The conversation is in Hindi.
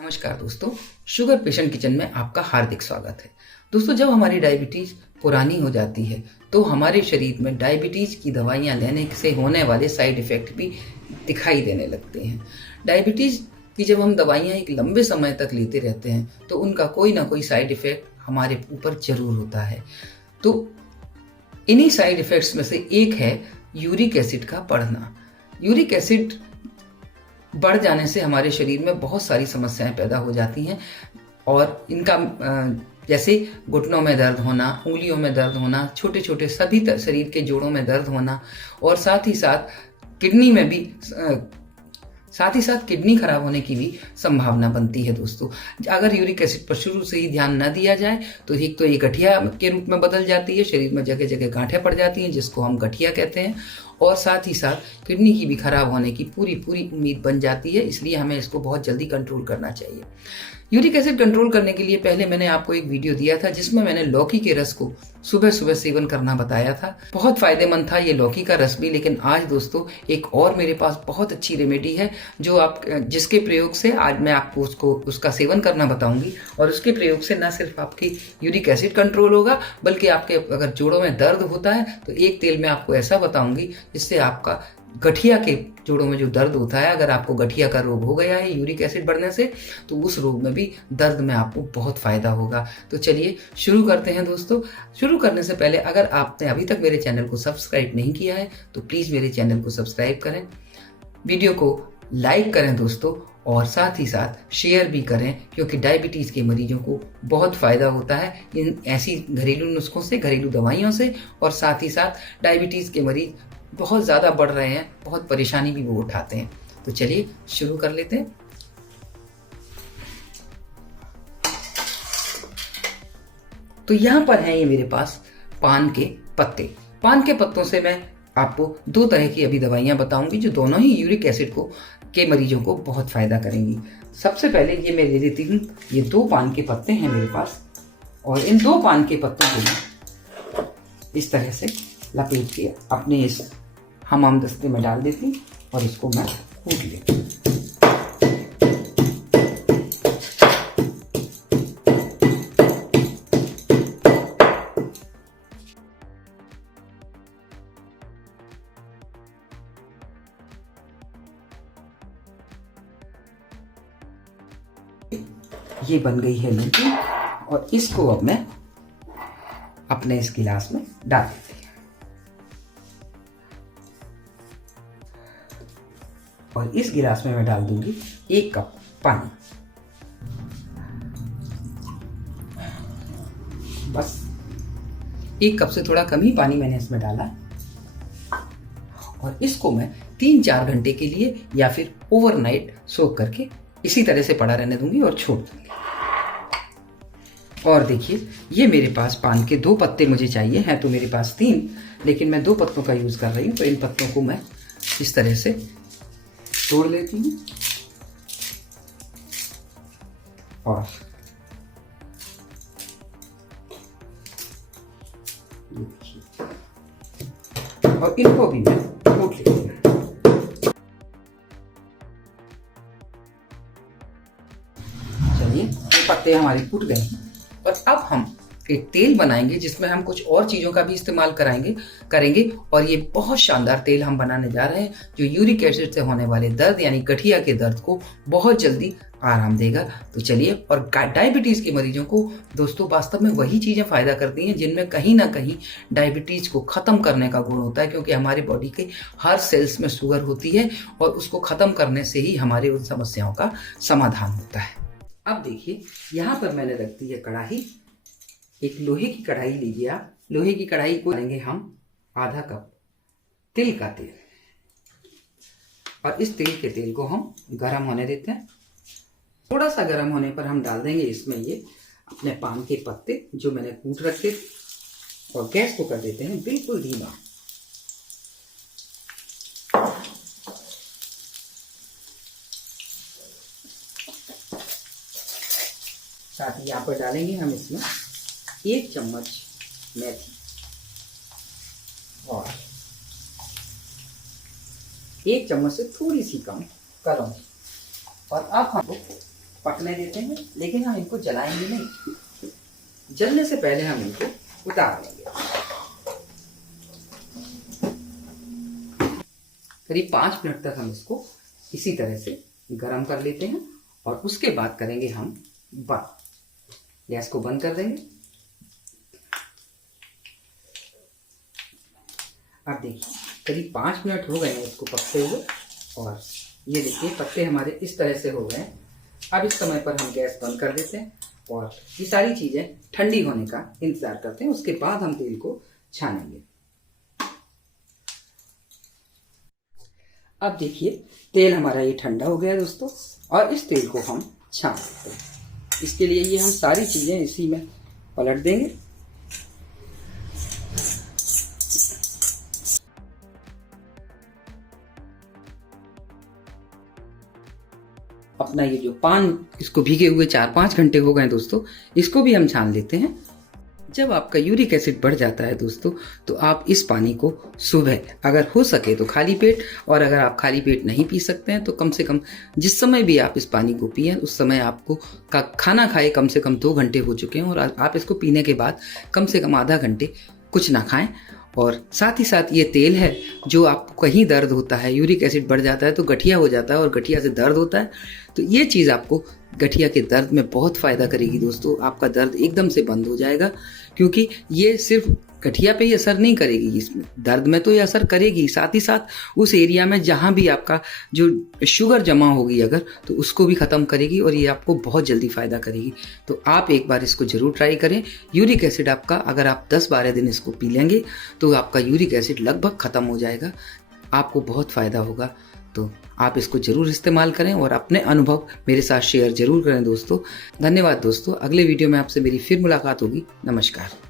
नमस्कार दोस्तों, शुगर पेशेंट किचन में आपका हार्दिक स्वागत है। दोस्तों, जब हमारी डायबिटीज पुरानी हो जाती है तो हमारे शरीर में डायबिटीज की दवाइयाँ लेने से होने वाले साइड इफ़ेक्ट भी दिखाई देने लगते हैं। डायबिटीज की जब हम दवाइयाँ एक लंबे समय तक लेते रहते हैं तो उनका कोई ना कोई साइड इफ़ेक्ट हमारे ऊपर जरूर होता है। तो इन्हीं साइड इफ़ेक्ट्स में से एक है यूरिक एसिड का बढ़ना। यूरिक एसिड बढ़ जाने से हमारे शरीर में बहुत सारी समस्याएं पैदा हो जाती हैं और इनका जैसे घुटनों में दर्द होना, उंगलियों में दर्द होना, छोटे छोटे सभी शरीर के जोड़ों में दर्द होना और साथ ही साथ किडनी खराब होने की भी संभावना बनती है। दोस्तों, अगर यूरिक एसिड पर शुरू से ही ध्यान न दिया जाए तो एक तो ये गठिया के रूप में बदल जाती है, शरीर में जगह जगह गांठें पड़ जाती हैं जिसको हम गठिया कहते हैं, और साथ ही साथ किडनी की भी खराब होने की पूरी उम्मीद बन जाती है। इसलिए हमें इसको बहुत जल्दी कंट्रोल करना चाहिए। यूरिक एसिड कंट्रोल करने के लिए पहले मैंने आपको एक वीडियो दिया था जिसमें मैंने लौकी के रस को सुबह सुबह सेवन करना बताया था। बहुत फायदेमंद था ये लौकी का रस भी। लेकिन आज दोस्तों एक और मेरे पास बहुत अच्छी रेमेडी है जिसके प्रयोग से आज मैं आपको उसका सेवन करना बताऊंगी, और उसके प्रयोग से न सिर्फ आपकी यूरिक एसिड कंट्रोल होगा बल्कि आपके अगर जोड़ों में दर्द होता है तो एक तेल मैं आपको ऐसा बताऊंगी जिससे आपका गठिया के जोड़ों में जो दर्द होता है, अगर आपको गठिया का रोग हो गया है यूरिक एसिड बढ़ने से, तो उस रोग में भी दर्द में आपको बहुत फायदा होगा। तो चलिए शुरू करते हैं। दोस्तों, शुरू करने से पहले अगर आपने अभी तक मेरे चैनल को सब्सक्राइब नहीं किया है तो प्लीज़ मेरे चैनल को सब्सक्राइब करें, वीडियो को लाइक करें दोस्तों, और साथ ही साथ शेयर भी करें, क्योंकि डायबिटीज़ के मरीजों को बहुत फ़ायदा होता है इन ऐसी घरेलू नुस्खों से, घरेलू दवाइयों से। और साथ ही साथ डायबिटीज़ के मरीज बहुत ज़्यादा बढ़ रहे हैं, बहुत परेशानी भी वो उठाते हैं। तो चलिए शुरू कर लेते हैं। तो यहाँ पर है ये मेरे पास पान के पत्ते। पान के पत्तों से मैं आपको दो तरह की अभी दवाइयाँ बताऊंगी जो दोनों ही यूरिक एसिड के मरीजों को बहुत फायदा करेंगी। सबसे पहले ये मैं ले लेती हूँ, ये 2 पान के पत्ते हैं मेरे पास, और इन 2 पान के पत्तों को मैं इस तरह से लपेट के अपने इस हमाम दस्ते में डाल देती हूँ और इसको मैं कूट लेती हूँ। ये बन गई है लौकी, और इसको अब मैं अपने इस गिलास में डाल देती हूँ। और इस गिलास में मैं डाल दूंगी 1 कप पानी। बस 1 कप से थोड़ा कम ही पानी मैंने इसमें डाला, और इसको मैं 3-4 घंटे के लिए या फिर ओवरनाइट सोक करके इसी तरह से पड़ा रहने दूंगी और छोड़ दूंगी। और देखिए, ये मेरे पास पान के 2 पत्ते मुझे चाहिए हैं, तो मेरे पास 3, लेकिन मैं 2 पत्तों का यूज कर रही हूँ। तो इन पत्तों को मैं इस तरह से तोड़ लेती हूँ और इनको भी मैं कूट लेती हूँ। चलिए, ये पत्ते हमारे कूट गए हैं, और अब हम एक तेल बनाएंगे जिसमें हम कुछ और चीज़ों का भी इस्तेमाल करेंगे, और ये बहुत शानदार तेल हम बनाने जा रहे हैं जो यूरिक एसिड से होने वाले दर्द यानी गठिया के दर्द को बहुत जल्दी आराम देगा। तो चलिए, और डायबिटीज़ के मरीजों को दोस्तों वास्तव में वही चीज़ें फ़ायदा करती हैं जिनमें कहीं ना कहीं डायबिटीज़ को ख़त्म करने का गुण होता है, क्योंकि हमारी बॉडी के हर सेल्स में शुगर होती है और उसको ख़त्म करने से ही हमारे उन समस्याओं का समाधान होता है। अब देखिए, यहाँ पर मैंने रख दी है कढ़ाई। एक लोहे की कढ़ाई लीजिए आप। लोहे की कढ़ाई को लेंगे हम आधा कप तिल का तेल, और इस तेल को हम गरम होने देते हैं। थोड़ा सा गरम होने पर हम डाल देंगे इसमें ये अपने पान के पत्ते जो मैंने कूट रखे, और गैस को कर देते हैं बिल्कुल धीमा। साथ ही यहाँ पर डालेंगे हम इसमें 1 चम्मच मेथी और 1 चम्मच से थोड़ी सी कम कलौंजी। और अब हम पकने देते हैं, लेकिन हम इनको जलाएंगे नहीं। जलने से पहले हम इनको उतार लेंगे। करीब 5 मिनट तक हम इसको इसी तरह से गरम कर लेते हैं और उसके बाद करेंगे हम बंद। गैस को बंद कर देंगे। अब देखिए करीब 5 मिनट हो गए हैं इसको पकते हुए और ये देखिए पत्ते हमारे इस तरह से हो गए हैं। अब इस समय पर हम गैस बंद कर देते हैं और ये सारी चीज़ें ठंडी होने का इंतज़ार करते हैं। उसके बाद हम तेल को छानेंगे। अब देखिए तेल हमारा ये ठंडा हो गया है दोस्तों और इस तेल को हम छान सकते हैं। इसके लिए ये हम सारी चीज़ें इसी में पलट देंगे। अपना ये जो पान इसको भीगे हुए 4-5 घंटे हो गए दोस्तों, इसको भी हम छान लेते हैं। जब आपका यूरिक एसिड बढ़ जाता है दोस्तों, तो आप इस पानी को सुबह अगर हो सके तो खाली पेट, और अगर आप खाली पेट नहीं पी सकते हैं तो कम से कम जिस समय भी आप इस पानी को पिए उस समय आपको खाना खाए कम से कम 2 घंटे हो चुके हैं और आप इसको पीने के बाद कम से कम आधा घंटे कुछ ना खाएं। और साथ ही साथ ये तेल है जो आपको कहीं दर्द होता है, यूरिक एसिड बढ़ जाता है तो गठिया हो जाता है और गठिया से दर्द होता है, तो ये चीज़ आपको गठिया के दर्द में बहुत फ़ायदा करेगी दोस्तों। आपका दर्द एकदम से बंद हो जाएगा, क्योंकि ये सिर्फ गठिया पे ही असर नहीं करेगी, इसमें दर्द में तो ये असर करेगी, साथ ही साथ उस एरिया में जहाँ भी आपका जो शुगर जमा होगी अगर, तो उसको भी ख़त्म करेगी और ये आपको बहुत जल्दी फ़ायदा करेगी। तो आप एक बार इसको ज़रूर ट्राई करें। यूरिक एसिड आपका अगर आप 10-12 दिन इसको पी लेंगे तो आपका यूरिक एसिड लगभग ख़त्म हो जाएगा, आपको बहुत फ़ायदा होगा। तो आप इसको ज़रूर इस्तेमाल करें और अपने अनुभव मेरे साथ शेयर ज़रूर करें दोस्तों। धन्यवाद दोस्तों। अगले वीडियो में आपसे मेरी फिर मुलाकात होगी। नमस्कार।